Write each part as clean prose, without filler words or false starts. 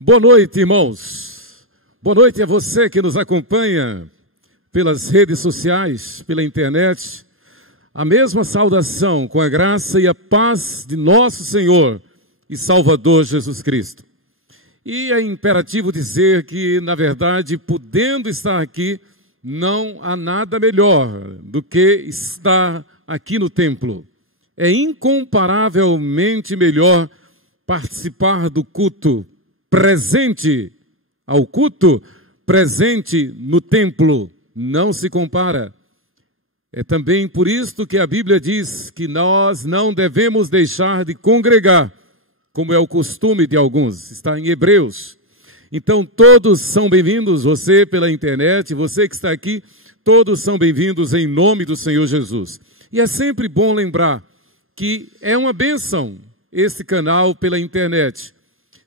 Boa noite, irmãos. Boa noite a você que nos acompanha pelas redes sociais, pela internet. A mesma saudação com a graça e a paz de nosso Senhor e Salvador Jesus Cristo. E é imperativo dizer que, na verdade, podendo estar aqui, não há nada melhor do que estar aqui no templo. É incomparavelmente melhor participar do culto presente ao culto, presente no templo, não se compara. É também por isto que a Bíblia diz que nós não devemos deixar de congregar, como é o costume de alguns, está em Hebreus. Então todos são bem-vindos, você pela internet, você que está aqui, todos são bem-vindos em nome do Senhor Jesus. E é sempre bom lembrar que é uma bênção esse canal pela internet.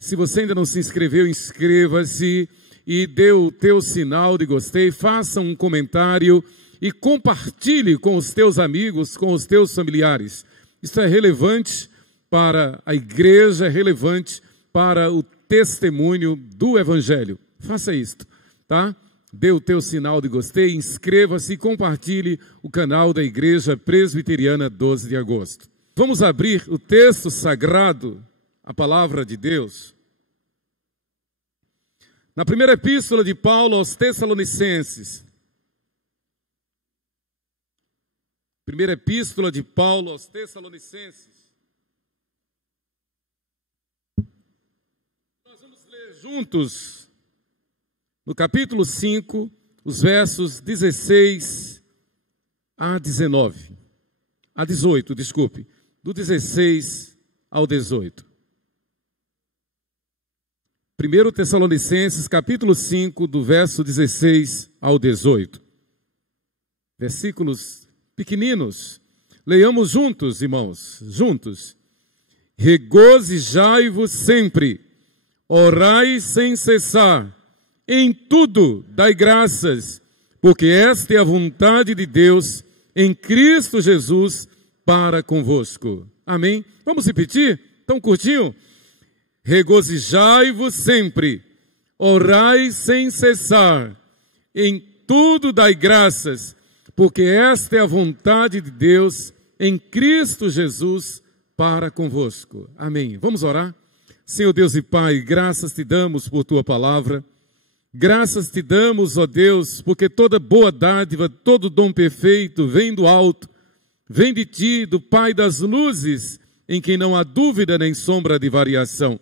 Se você ainda não se inscreveu, inscreva-se e dê o teu sinal de gostei, faça um comentário e compartilhe com os teus amigos, com os teus familiares. Isso é relevante para a igreja, é relevante para o testemunho do Evangelho. Faça isto, tá? Dê o teu sinal de gostei, inscreva-se e compartilhe o canal da Igreja Presbiteriana 12 de agosto. Vamos abrir o texto sagrado, a palavra de Deus. Na primeira epístola de Paulo aos Tessalonicenses. Primeira epístola de Paulo aos Tessalonicenses. Nós vamos ler juntos, no capítulo 5, os versos 16 a 19. A 18, desculpe. Do 16 ao 18. 1 Tessalonicenses, capítulo 5, do verso 16 ao 18. Versículos pequeninos. Leiamos juntos, irmãos, juntos. Regozijai-vos sempre, orai sem cessar, em tudo dai graças, porque esta é a vontade de Deus em Cristo Jesus para convosco. Amém? Vamos repetir? Tão curtinho? Regozijai-vos sempre, orai sem cessar, em tudo dai graças, porque esta é a vontade de Deus em Cristo Jesus para convosco. Amém. Vamos orar? Senhor Deus e Pai, graças te damos por tua palavra, graças te damos, ó Deus, porque toda boa dádiva, todo dom perfeito vem do alto, vem de ti, do Pai das luzes, em quem não há dúvida nem sombra de variação.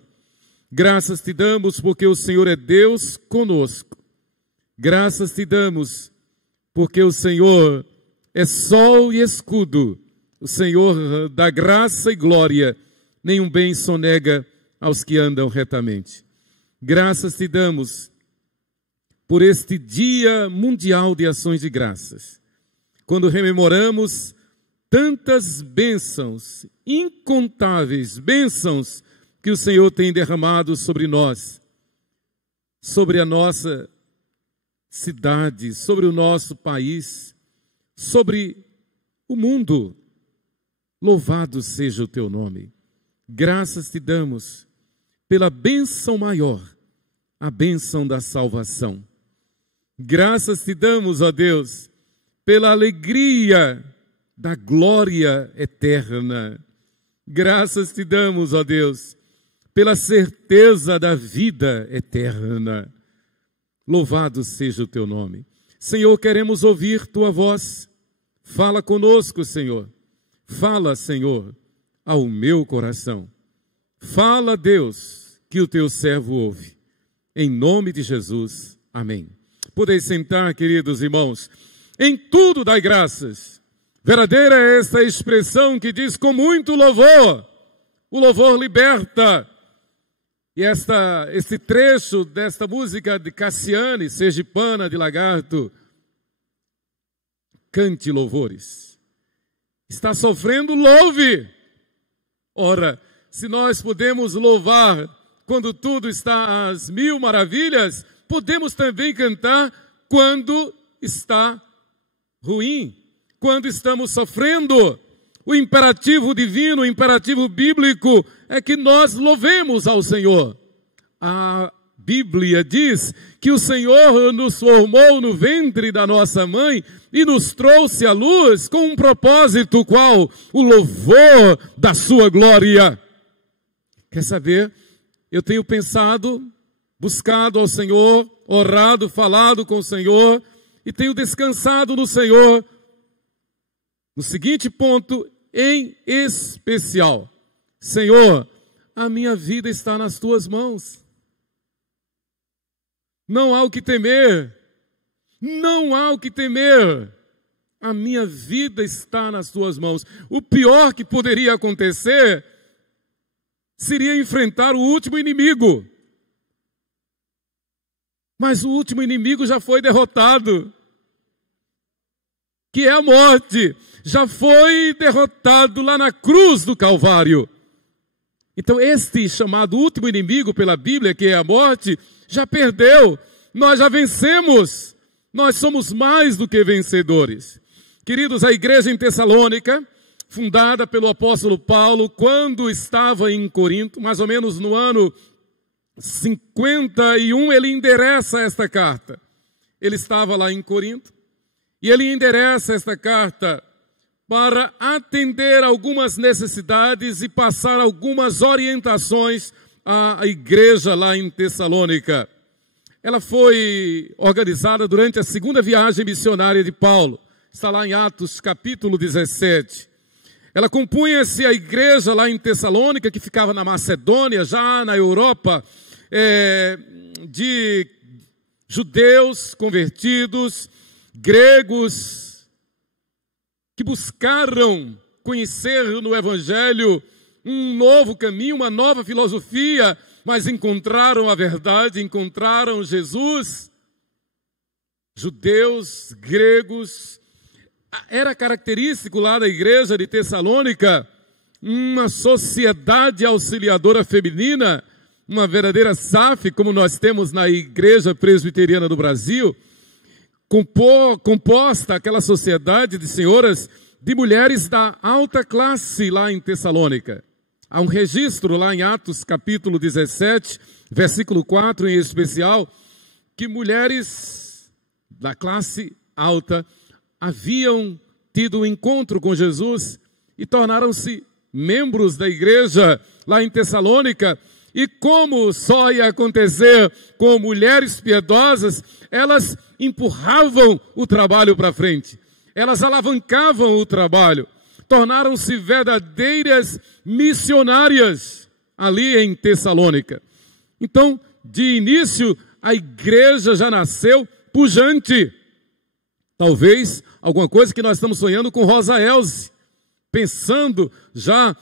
Graças te damos porque o Senhor é Deus conosco. Graças te damos porque o Senhor é sol e escudo. O Senhor dá graça e glória, nenhum bem sonega aos que andam retamente. Graças te damos por este Dia Mundial de Ações de Graças, quando rememoramos tantas bênçãos, incontáveis bênçãos que o Senhor tem derramado sobre nós, sobre a nossa cidade, sobre o nosso país, sobre o mundo. Louvado seja o teu nome. Graças te damos pela bênção maior, a bênção da salvação. Graças te damos, ó Deus, pela alegria da glória eterna. Graças te damos, ó Deus, pela certeza da vida eterna. Louvado seja o teu nome. Senhor, queremos ouvir tua voz. Fala conosco, Senhor. Fala, Senhor, ao meu coração. Fala, Deus, que o teu servo ouve. Em nome de Jesus. Amém. Podeis sentar, queridos irmãos. Em tudo dai graças. Verdadeira é esta expressão que diz com muito louvor. O louvor liberta. E este trecho desta música de Cassiane, sergipana de Lagarto, cante louvores. Está sofrendo, louve. Ora, se nós podemos louvar quando tudo está às mil maravilhas, podemos também cantar quando está ruim, quando estamos sofrendo. O imperativo divino, o imperativo bíblico é que nós louvemos ao Senhor. A Bíblia diz que o Senhor nos formou no ventre da nossa mãe e nos trouxe à luz com um propósito, qual? O louvor da sua glória. Quer saber? Eu tenho pensado, buscado ao Senhor, orado, falado com o Senhor e tenho descansado no Senhor. No seguinte ponto, em especial: Senhor, a minha vida está nas tuas mãos. Não há o que temer. Não há o que temer. A minha vida está nas tuas mãos. O pior que poderia acontecer seria enfrentar o último inimigo. Mas o último inimigo já foi derrotado, que é a morte. Já foi derrotado lá na cruz do Calvário. Então este chamado último inimigo pela Bíblia, que é a morte, já perdeu. Nós já vencemos. Nós somos mais do que vencedores. Queridos, a igreja em Tessalônica, fundada pelo apóstolo Paulo, quando estava em Corinto, mais ou menos no ano 51, ele endereça esta carta. Ele estava lá em Corinto, e ele endereça esta carta para atender algumas necessidades e passar algumas orientações à igreja lá em Tessalônica. Ela foi organizada durante a segunda viagem missionária de Paulo. Está lá em Atos capítulo 17. Ela compunha-se a igreja lá em Tessalônica, que ficava na Macedônia, já na Europa, de judeus convertidos, gregos, que buscaram conhecer no Evangelho um novo caminho, uma nova filosofia, mas encontraram a verdade, encontraram Jesus. Judeus, gregos. Era característico lá da igreja de Tessalônica uma sociedade auxiliadora feminina, uma verdadeira SAF, como nós temos na Igreja Presbiteriana do Brasil, composta aquela sociedade de senhoras, de mulheres da alta classe lá em Tessalônica. Há um registro lá em Atos capítulo 17, versículo 4 em especial, que mulheres da classe alta haviam tido um encontro com Jesus e tornaram-se membros da igreja lá em Tessalônica. E como só ia acontecer com mulheres piedosas, elas empurravam o trabalho para frente. Elas alavancavam o trabalho. Tornaram-se verdadeiras missionárias ali em Tessalônica. Então, de início, a igreja já nasceu pujante. Talvez alguma coisa que nós estamos sonhando com Rosa Elze, pensando já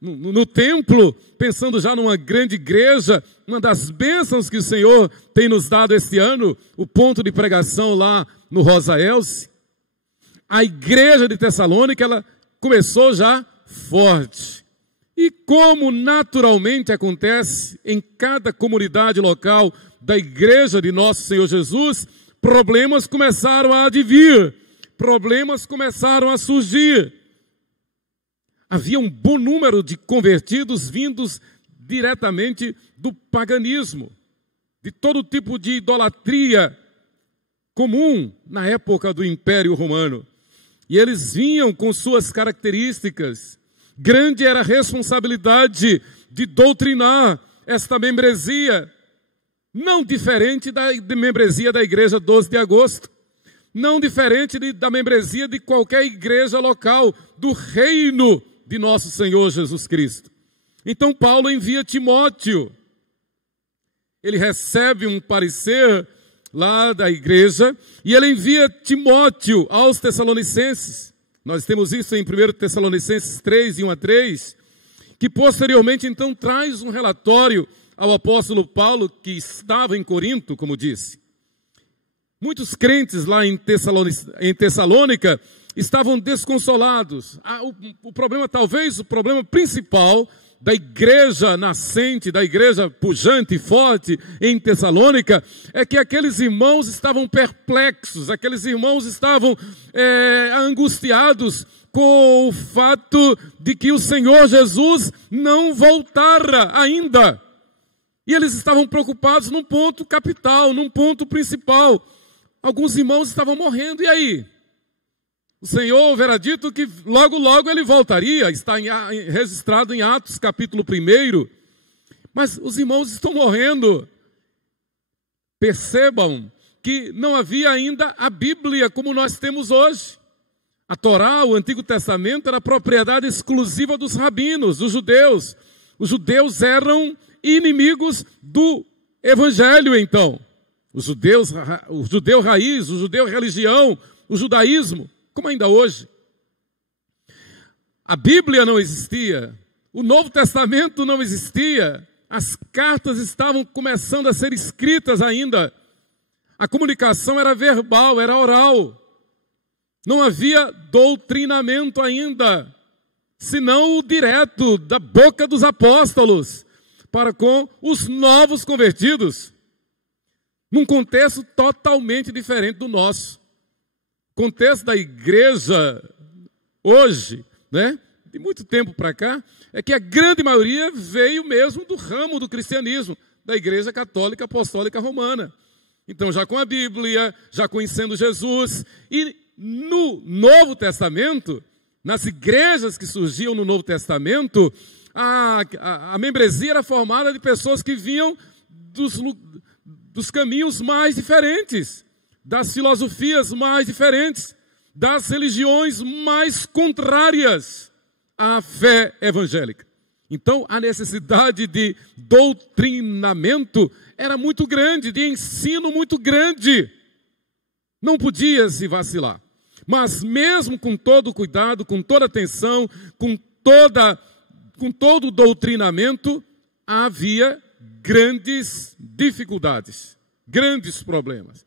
no templo, pensando já numa grande igreja, uma das bênçãos que o Senhor tem nos dado este ano, o ponto de pregação lá no Rosa Elze. A igreja de Tessalônica, ela começou já forte. E como naturalmente acontece em cada comunidade local da igreja de nosso Senhor Jesus, problemas começaram a advir, problemas começaram a surgir. Havia um bom número de convertidos vindos diretamente do paganismo, de todo tipo de idolatria comum na época do Império Romano. E eles vinham com suas características. Grande era a responsabilidade de doutrinar esta membresia, não diferente da membresia da igreja 12 de agosto, não diferente da membresia de qualquer igreja local do reino de nosso Senhor Jesus Cristo. Então Paulo envia Timóteo. Ele recebe um parecer lá da igreja e ele envia Timóteo aos Tessalonicenses. Nós temos isso em 1 Tessalonicenses 3, de 1 a 3, que posteriormente então traz um relatório ao apóstolo Paulo, que estava em Corinto, como disse. Muitos crentes lá em Tessalônica estavam desconsolados. O problema, talvez o problema principal da igreja nascente, da igreja pujante e forte em Tessalônica, é que aqueles irmãos estavam perplexos, aqueles irmãos estavam angustiados com o fato de que o Senhor Jesus não voltara ainda. E eles estavam preocupados num ponto capital, num ponto principal. Alguns irmãos estavam morrendo, e aí? O Senhor houvera dito que logo, logo ele voltaria, está registrado em Atos capítulo 1. Mas os irmãos estão morrendo. Percebam que não havia ainda a Bíblia como nós temos hoje. A Torá, o Antigo Testamento, era propriedade exclusiva dos rabinos, dos judeus. Os judeus eram inimigos do Evangelho, então. O judeu raiz, o judeu religião, o judaísmo, como ainda hoje. A Bíblia não existia, o Novo Testamento não existia, as cartas estavam começando a ser escritas ainda. A comunicação era verbal, era oral. Não havia doutrinamento ainda, senão o direto da boca dos apóstolos para com os novos convertidos, num contexto totalmente diferente do nosso. O contexto da igreja hoje, né, de muito tempo para cá, é que a grande maioria veio mesmo do ramo do cristianismo, da Igreja Católica Apostólica Romana. Então, já com a Bíblia, já conhecendo Jesus, e no Novo Testamento, nas igrejas que surgiam no Novo Testamento, a membresia era formada de pessoas que vinham dos caminhos mais diferentes, das filosofias mais diferentes, das religiões mais contrárias à fé evangélica. Então, a necessidade de doutrinamento era muito grande, de ensino muito grande. Não podia se vacilar. Mas mesmo com todo o cuidado, com toda a atenção, com todo o doutrinamento, havia grandes dificuldades, grandes problemas.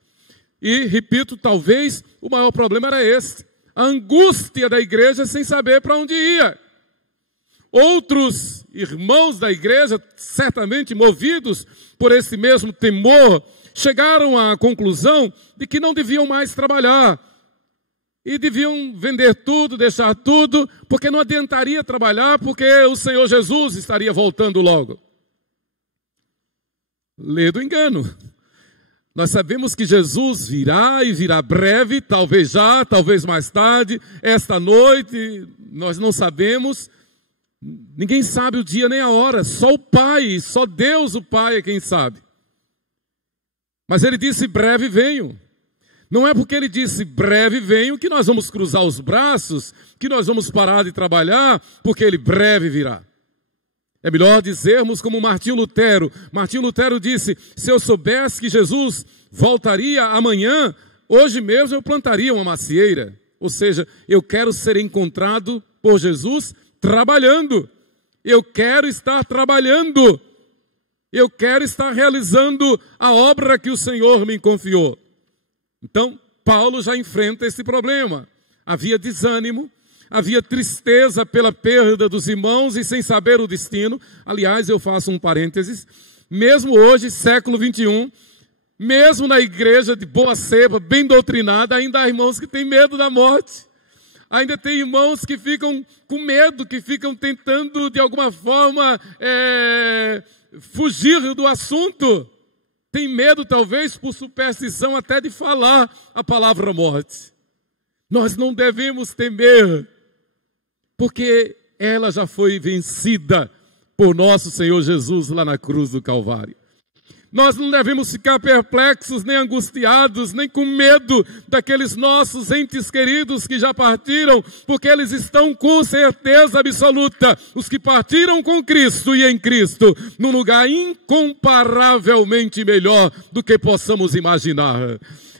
E, repito, talvez o maior problema era esse, a angústia da igreja sem saber para onde ia. Outros irmãos da igreja, certamente movidos por esse mesmo temor, chegaram à conclusão de que não deviam mais trabalhar e deviam vender tudo, deixar tudo, porque não adiantaria trabalhar, porque o Senhor Jesus estaria voltando logo. Lê do engano. Nós sabemos que Jesus virá e virá breve, talvez já, talvez mais tarde, esta noite, nós não sabemos. Ninguém sabe o dia nem a hora, só o Pai, só Deus o Pai é quem sabe. Mas ele disse, breve venho. Não é porque ele disse, breve venho, que nós vamos cruzar os braços, que nós vamos parar de trabalhar, porque ele breve virá. É melhor dizermos como Martinho Lutero. Martinho Lutero disse, se eu soubesse que Jesus voltaria amanhã, hoje mesmo eu plantaria uma macieira. Ou seja, eu quero ser encontrado por Jesus trabalhando. Eu quero estar trabalhando. Eu quero estar realizando a obra que o Senhor me confiou. Então, Paulo já enfrenta esse problema. Havia desânimo, havia tristeza pela perda dos irmãos e sem saber o destino. Aliás, eu faço um parênteses. Mesmo hoje, século 21, mesmo na igreja de boa cepa, bem doutrinada, ainda há irmãos que têm medo da morte. Ainda tem irmãos que ficam com medo, que ficam tentando, de alguma forma, fugir do assunto. Tem medo, talvez, por superstição, até de falar a palavra morte. Nós não devemos temer, porque ela já foi vencida por nosso Senhor Jesus lá na cruz do Calvário. Nós não devemos ficar perplexos, nem angustiados, nem com medo daqueles nossos entes queridos que já partiram, porque eles estão com certeza absoluta, os que partiram com Cristo e em Cristo, num lugar incomparavelmente melhor do que possamos imaginar.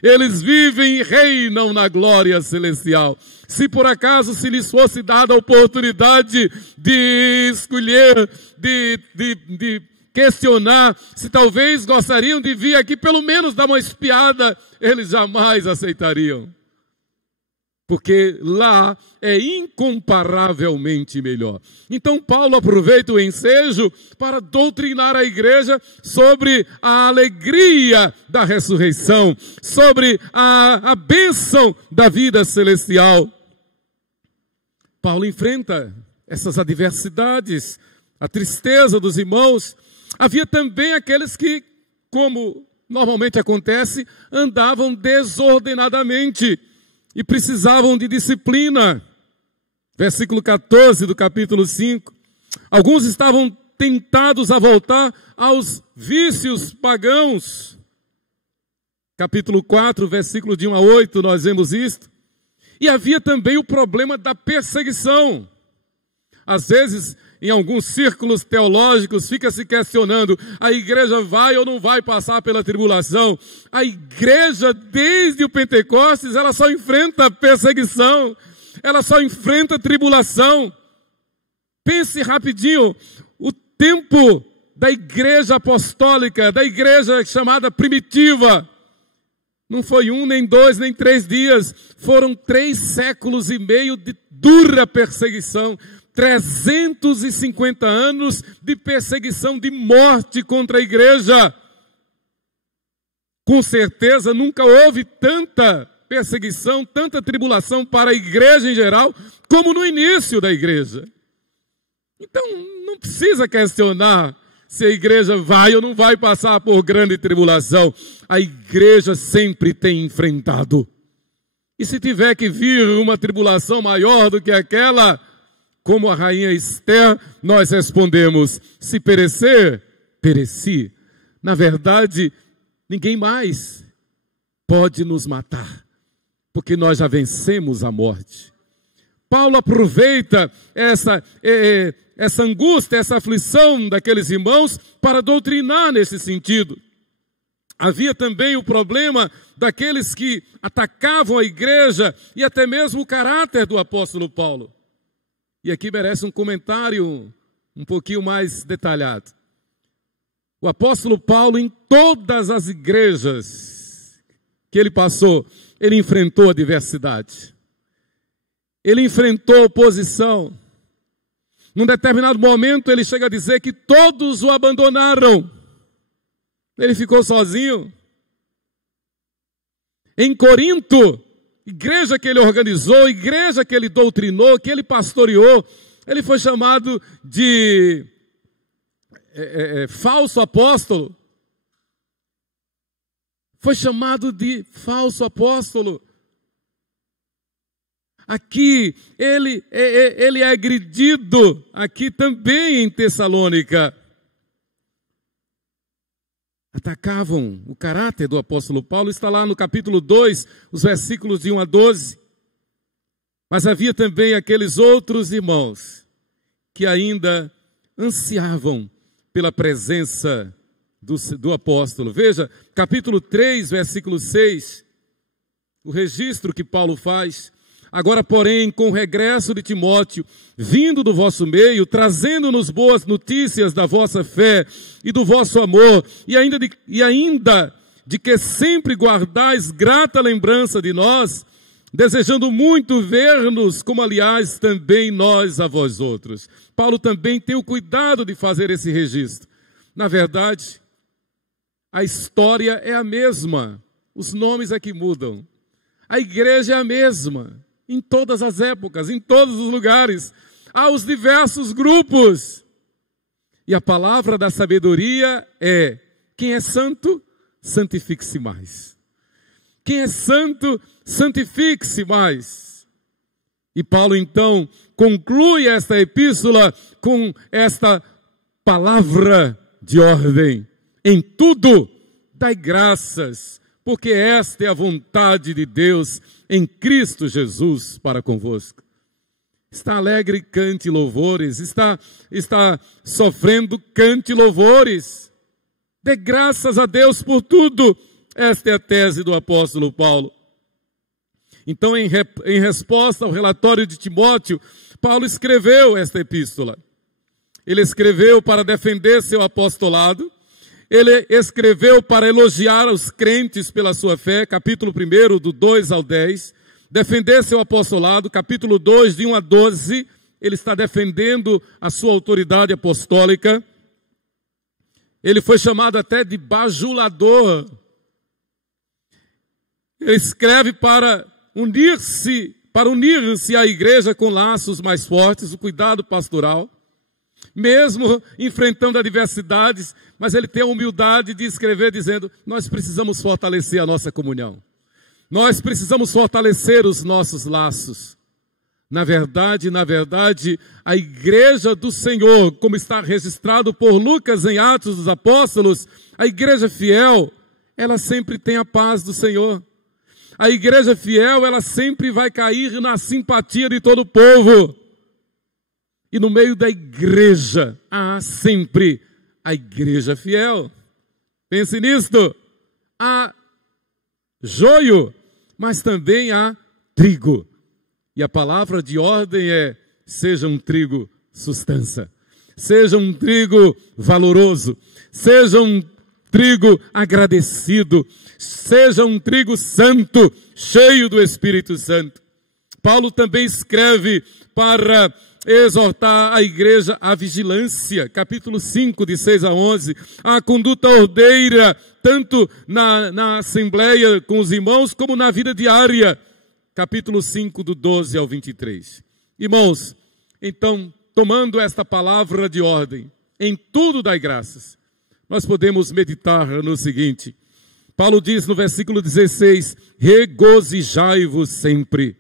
Eles vivem e reinam na glória celestial. Se por acaso se lhes fosse dada a oportunidade de escolher, de questionar se talvez gostariam de vir aqui pelo menos dar uma espiada, eles jamais aceitariam. Porque lá é incomparavelmente melhor. Então Paulo aproveita o ensejo para doutrinar a igreja sobre a alegria da ressurreição, sobre a bênção da vida celestial. Paulo enfrenta essas adversidades, a tristeza dos irmãos, Havia também aqueles que, como normalmente acontece, andavam desordenadamente e precisavam de disciplina. Versículo 14 do capítulo 5. Alguns estavam tentados a voltar aos vícios pagãos. Capítulo 4, versículo de 1 a 8, nós vemos isto. E havia também o problema da perseguição. Às vezes, em alguns círculos teológicos, fica se questionando, a igreja vai ou não vai passar pela tribulação? A igreja, desde o Pentecostes, ela só enfrenta perseguição, ela só enfrenta tribulação. Pense rapidinho, o tempo da igreja apostólica, da igreja chamada primitiva, não foi 1, nem 2, nem 3 dias, foram 3 séculos e meio de dura perseguição, 350 anos de perseguição, de morte contra a igreja. Com certeza nunca houve tanta perseguição, tanta tribulação para a igreja em geral, como no início da igreja. Então não precisa questionar se a igreja vai ou não vai passar por grande tribulação. A igreja sempre tem enfrentado. E se tiver que vir uma tribulação maior do que aquela, como a rainha Esther, nós respondemos, se perecer, pereci. Na verdade, ninguém mais pode nos matar, porque nós já vencemos a morte. Paulo aproveita essa angústia, essa aflição daqueles irmãos para doutrinar nesse sentido. Havia também o problema daqueles que atacavam a igreja e até mesmo o caráter do apóstolo Paulo. E aqui merece um comentário um pouquinho mais detalhado. O apóstolo Paulo, em todas as igrejas que ele passou, ele enfrentou adversidade. Ele enfrentou oposição. Num determinado momento, ele chega a dizer que todos o abandonaram. Ele ficou sozinho. Em Corinto, igreja que ele organizou, igreja que ele doutrinou, que ele pastoreou, ele foi chamado de falso apóstolo. Foi chamado de falso apóstolo. Aqui, ele é agredido, aqui também em Tessalônica. Atacavam o caráter do apóstolo Paulo, está lá no capítulo 2, os versículos de 1 a 12. Mas havia também aqueles outros irmãos que ainda ansiavam pela presença do apóstolo. Veja, capítulo 3, versículo 6, o registro que Paulo faz. Agora, porém, com o regresso de Timóteo, vindo do vosso meio, trazendo-nos boas notícias da vossa fé e do vosso amor, e ainda de que sempre guardais grata lembrança de nós, desejando muito ver-nos, como aliás também nós a vós outros. Paulo também tem o cuidado de fazer esse registro. Na verdade, a história é a mesma, os nomes é que mudam. A igreja é a mesma. Em todas as épocas, em todos os lugares, há os diversos grupos. E a palavra da sabedoria é: quem é santo, santifique-se mais. Quem é santo, santifique-se mais. E Paulo então conclui esta epístola com esta palavra de ordem: em tudo dai graças, porque esta é a vontade de Deus em Cristo Jesus para convosco. Está alegre, cante louvores. Está sofrendo, cante louvores. Dê graças a Deus por tudo. Esta é a tese do apóstolo Paulo. Então, em resposta ao relatório de Timóteo, Paulo escreveu esta epístola. Ele escreveu para defender seu apostolado. Ele escreveu para elogiar os crentes pela sua fé, capítulo 1, do 2 ao 10. Defender seu apostolado, capítulo 2, de 1 a 12. Ele está defendendo a sua autoridade apostólica. Ele foi chamado até de bajulador. Ele escreve para unir-se à igreja com laços mais fortes, o cuidado pastoral. mesmo enfrentando adversidades, mas ele tem a humildade de escrever dizendo, nós precisamos fortalecer a nossa comunhão. Nós precisamos fortalecer os nossos laços. Na verdade, a igreja do Senhor, como está registrado por Lucas em Atos dos Apóstolos, a igreja fiel, ela sempre tem a paz do Senhor. A igreja fiel, ela sempre vai cair na simpatia de todo o povo. E no meio da igreja, há sempre a igreja fiel. Pense nisto. Há joio, mas também há trigo. E a palavra de ordem é, seja um trigo sustância. Seja um trigo valoroso. Seja um trigo agradecido. Seja um trigo santo, cheio do Espírito Santo. Paulo também escreve para exortar a igreja à vigilância, capítulo 5, de 6 a 11, a conduta ordeira, tanto na assembleia com os irmãos, como na vida diária, capítulo 5, do 12 ao 23. Irmãos, então, tomando esta palavra de ordem, em tudo dai graças, nós podemos meditar no seguinte. Paulo diz no versículo 16, regozijai-vos sempre.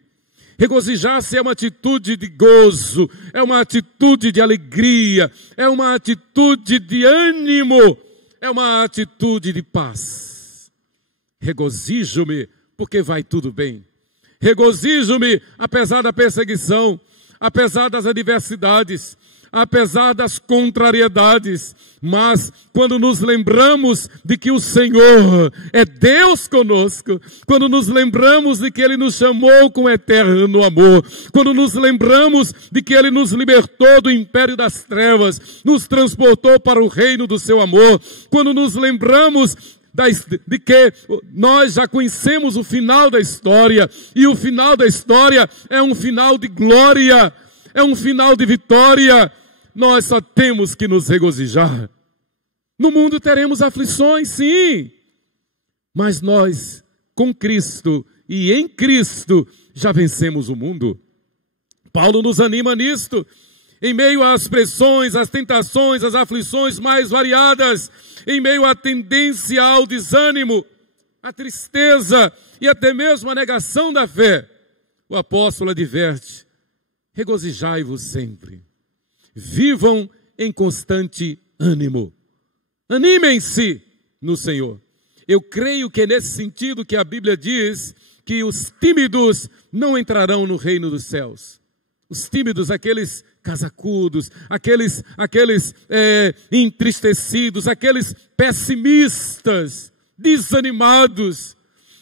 Regozijar-se é uma atitude de gozo, é uma atitude de alegria, é uma atitude de ânimo, é uma atitude de paz. Regozijo-me porque vai tudo bem. Regozijo-me apesar da perseguição, apesar das adversidades, apesar das contrariedades, mas quando nos lembramos de que o Senhor é Deus conosco, quando nos lembramos de que Ele nos chamou com eterno amor, quando nos lembramos de que Ele nos libertou do império das trevas, nos transportou para o reino do seu amor, quando nos lembramos de que nós já conhecemos o final da história, e o final da história é um final de glória, é um final de vitória, nós só temos que nos regozijar. No mundo teremos aflições, sim, mas nós, com Cristo e em Cristo, já vencemos o mundo. Paulo nos anima nisto, em meio às pressões, às tentações, às aflições mais variadas, em meio à tendência ao desânimo, à tristeza e até mesmo à negação da fé. O apóstolo adverte, regozijai-vos sempre. Vivam em constante ânimo. Animem-se no Senhor. Eu creio que é nesse sentido que a Bíblia diz que os tímidos não entrarão no reino dos céus. Os tímidos, aqueles casacudos, aqueles entristecidos, aqueles pessimistas, desanimados.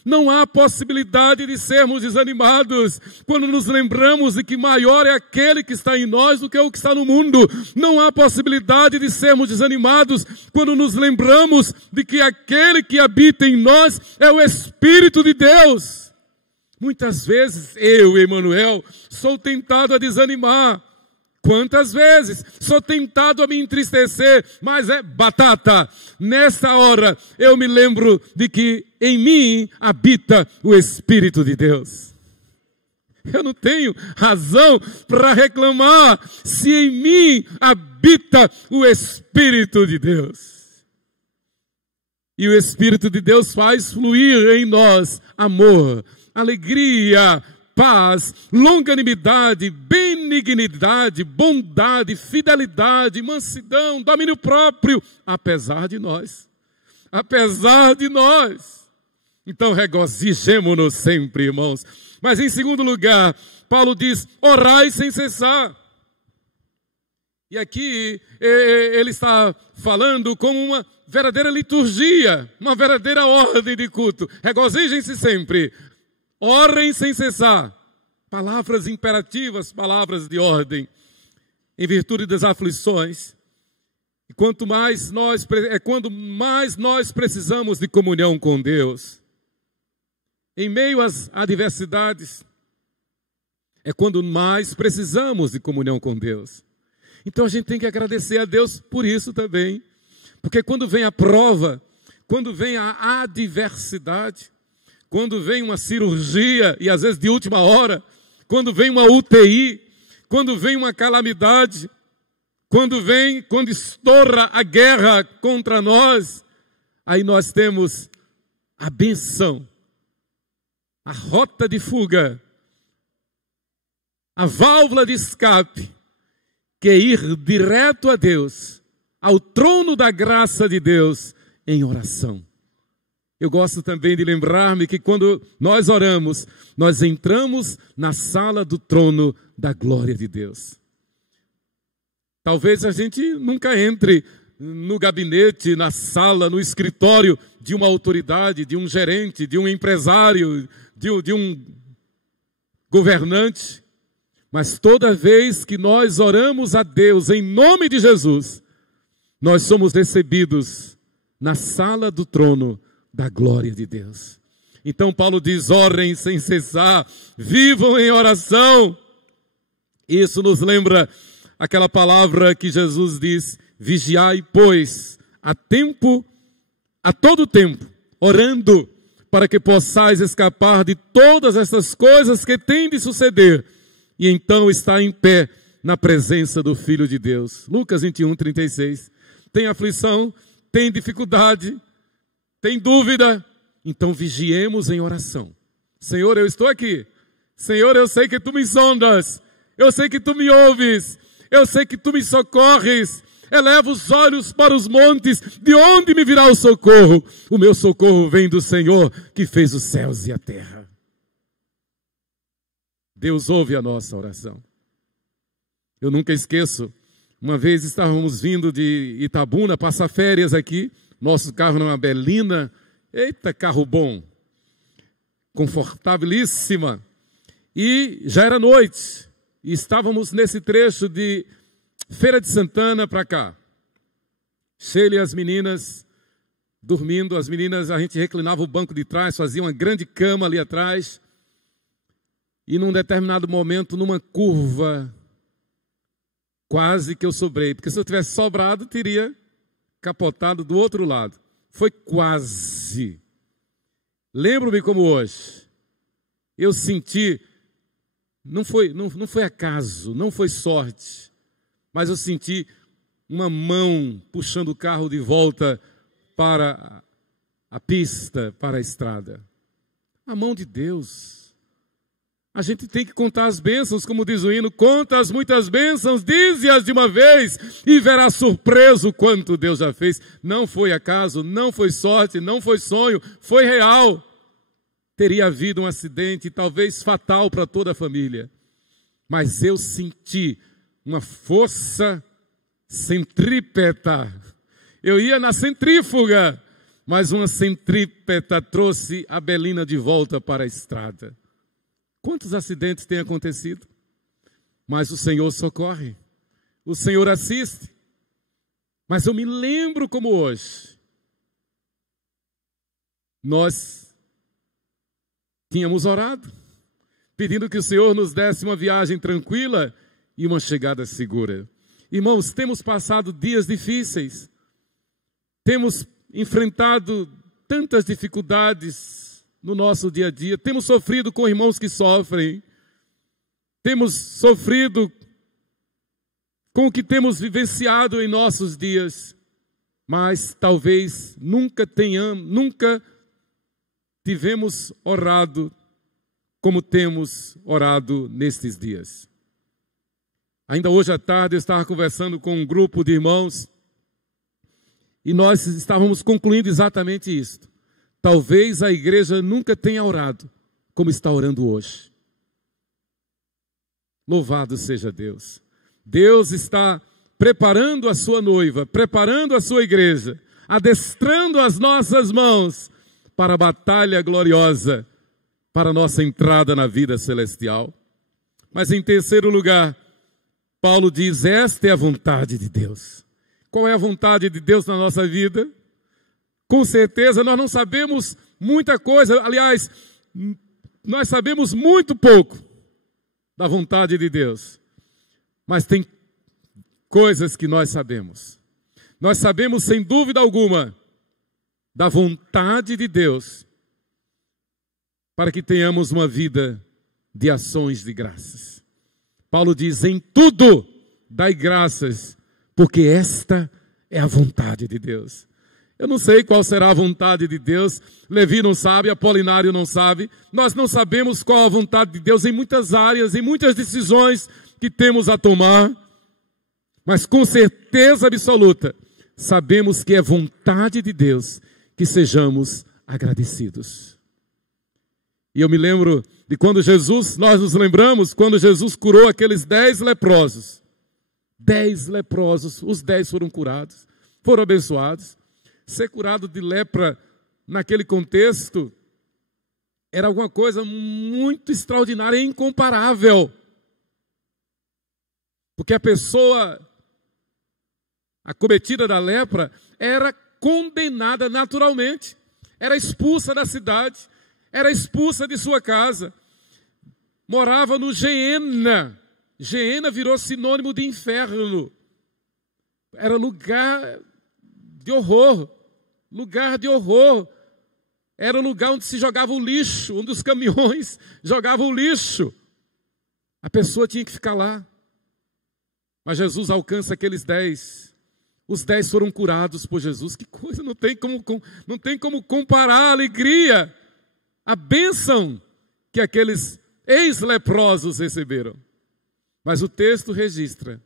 Não há possibilidade de sermos desanimados quando nos lembramos de que maior é aquele que está em nós do que o que está no mundo. Não há possibilidade de sermos desanimados quando nos lembramos de que aquele que habita em nós é o Espírito de Deus. Muitas vezes eu, Emanuel, sou tentado a desanimar. Quantas vezes sou tentado a me entristecer, mas é batata. Nessa hora eu me lembro de que em mim habita o Espírito de Deus. Eu não tenho razão para reclamar se em mim habita o Espírito de Deus. E o Espírito de Deus faz fluir em nós amor, alegria, paz, longanimidade, benignidade, bondade, fidelidade, mansidão, domínio próprio, apesar de nós. Apesar de nós. Então regozijemo-nos sempre, irmãos. Mas em segundo lugar, Paulo diz, orai sem cessar. E aqui ele está falando com uma verdadeira liturgia, uma verdadeira ordem de culto. Regozijem-se sempre. Orem sem cessar. Palavras imperativas, palavras de ordem. Em virtude das aflições. E quando mais nós precisamos de comunhão com Deus. Em meio às adversidades. É quando mais precisamos de comunhão com Deus. Então a gente tem que agradecer a Deus por isso também. Porque quando vem a prova, quando vem a adversidade, quando vem uma cirurgia, e às vezes de última hora, quando vem uma UTI, quando vem uma calamidade, quando estoura a guerra contra nós, aí nós temos a benção, a rota de fuga, a válvula de escape, que é ir direto a Deus, ao trono da graça de Deus, em oração. Eu gosto também de lembrar-me que quando nós oramos, nós entramos na sala do trono da glória de Deus. Talvez a gente nunca entre no gabinete, na sala, no escritório de uma autoridade, de um gerente, de um empresário, de um governante. Mas toda vez que nós oramos a Deus em nome de Jesus, nós somos recebidos na sala do trono da glória de Deus. Então Paulo diz: orem sem cessar, vivam em oração. Isso nos lembra aquela palavra que Jesus diz: vigiai, pois, a todo tempo, orando, para que possais escapar de todas essas coisas que têm de suceder, e então estar em pé na presença do Filho de Deus. Lucas 21:36. Tem aflição, tem dificuldade, tem dúvida, então vigiemos em oração. Senhor, eu estou aqui. Senhor, eu sei que Tu me sondas. Eu sei que Tu me ouves. Eu sei que Tu me socorres. Eleva os olhos para os montes. De onde me virá o socorro? O meu socorro vem do Senhor, que fez os céus e a terra. Deus ouve a nossa oração. Eu nunca esqueço. Uma vez estávamos vindo de Itabuna, passar férias aqui. Nosso carro numa Belina. Eita, carro bom. Confortabilíssima. E já era noite. E estávamos nesse trecho de Feira de Santana para cá. Sheila e as meninas dormindo. As meninas, a gente reclinava o banco de trás, fazia uma grande cama ali atrás. E num determinado momento, numa curva, quase que eu sobrei. Porque se eu tivesse sobrado, teria capotado do outro lado. Foi quase. Lembro-me como hoje. Eu senti, não foi acaso, não foi sorte, mas eu senti uma mão puxando o carro de volta para a pista, para a estrada. A mão de Deus. A gente tem que contar as bênçãos, como diz o hino: conta as muitas bênçãos, dize-as de uma vez, e verá surpreso quanto Deus já fez. Não foi acaso, não foi sorte, não foi sonho, foi real. Teria havido um acidente, talvez fatal para toda a família. Mas eu senti uma força centrípeta. Eu ia na centrífuga, mas uma centrípeta trouxe a Belina de volta para a estrada. Quantos acidentes têm acontecido? Mas o Senhor socorre, o Senhor assiste. Mas eu me lembro como hoje, nós tínhamos orado, pedindo que o Senhor nos desse uma viagem tranquila e uma chegada segura. Irmãos, temos passado dias difíceis, temos enfrentado tantas dificuldades no nosso dia a dia, temos sofrido com irmãos que sofrem, temos sofrido com o que temos vivenciado em nossos dias, mas talvez nunca tivemos orado como temos orado nestes dias. Ainda hoje à tarde eu estava conversando com um grupo de irmãos e nós estávamos concluindo exatamente isso. Talvez a igreja nunca tenha orado como está orando hoje. Louvado seja Deus. Deus está preparando a sua noiva, preparando a sua igreja, adestrando as nossas mãos para a batalha gloriosa, para a nossa entrada na vida celestial. Mas em terceiro lugar, Paulo diz: esta é a vontade de Deus. Qual é a vontade de Deus na nossa vida? Com certeza nós não sabemos muita coisa, aliás, nós sabemos muito pouco da vontade de Deus. Mas tem coisas que nós sabemos. Nós sabemos sem dúvida alguma da vontade de Deus para que tenhamos uma vida de ações de graças. Paulo diz: em tudo dai graças, porque esta é a vontade de Deus. Eu não sei qual será a vontade de Deus, Levi não sabe, Apolinário não sabe, nós não sabemos qual a vontade de Deus em muitas áreas, em muitas decisões que temos a tomar, mas com certeza absoluta, sabemos que é vontade de Deus que sejamos agradecidos. E eu me lembro de quando Jesus, nós nos lembramos, quando Jesus curou aqueles 10 leprosos. 10 leprosos, os 10 foram curados, foram abençoados. Ser curado de lepra naquele contexto era alguma coisa muito extraordinária e incomparável. Porque a pessoa acometida da lepra era condenada naturalmente, era expulsa da cidade, era expulsa de sua casa, morava no Geena. Geena virou sinônimo de inferno, era lugar de horror, era o lugar onde se jogava o lixo, onde os caminhões jogavam o lixo, a pessoa tinha que ficar lá, mas Jesus alcança aqueles 10, os 10 foram curados por Jesus, que coisa, não tem como comparar a alegria, a bênção que aqueles ex-leprosos receberam. Mas o texto registra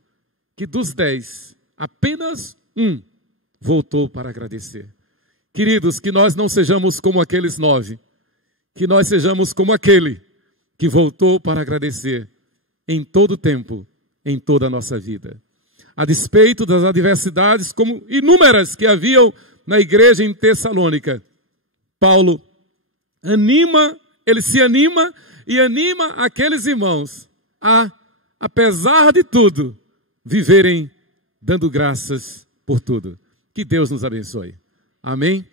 que dos 10, apenas um voltou para agradecer. Queridos, que nós não sejamos como aqueles 9, que nós sejamos como aquele que voltou para agradecer em todo o tempo, em toda a nossa vida. A despeito das adversidades, como inúmeras que haviam na igreja em Tessalônica, Paulo ele se anima e anima aqueles irmãos a, apesar de tudo, viverem dando graças por tudo. Que Deus nos abençoe. Amém?